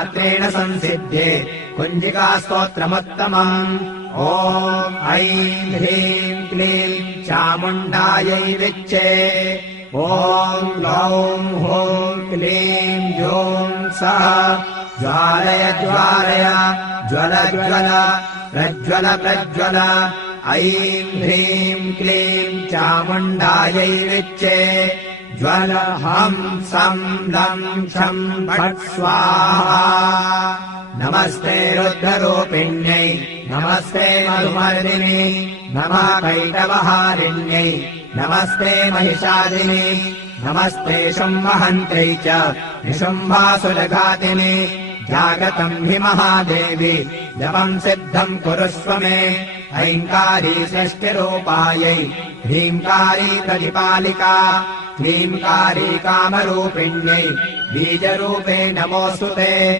अत्रेण संसिध्ये कुञ्जिकास्तोत्रमुत्तमम् ॐ ऐं ह्रीं क्लीं चामुण्डायै विच्चे ॐ लौं हूं क्लीं जूं सः ज्वालय ज्वालय ज्वल ज्वल प्रज्वल प्रज्वल ऐं ह्रीं क्लीं चामुण्डायै विच्चे ज्वल हं सं लं शं फट् स्वाहा नमस्ते रुद्ररूपिण्यै नमस्ते मधुमर्दिनि नमः कैटवहारिण्यै नमस्ते महिषादिनि नमस्ते शुम्भहन्त्रै च निशुम्भासुरघातिनि जागतम् हि महादेवी जपम् सिद्धम् कुरुष्व मे ऐङ्कारी षष्टिरूपायै ह्रीङ्कारी प्रतिपालिका क्लीङ्कारी कामरूपिण्यै बीजरूपे नमोऽस्तु ते।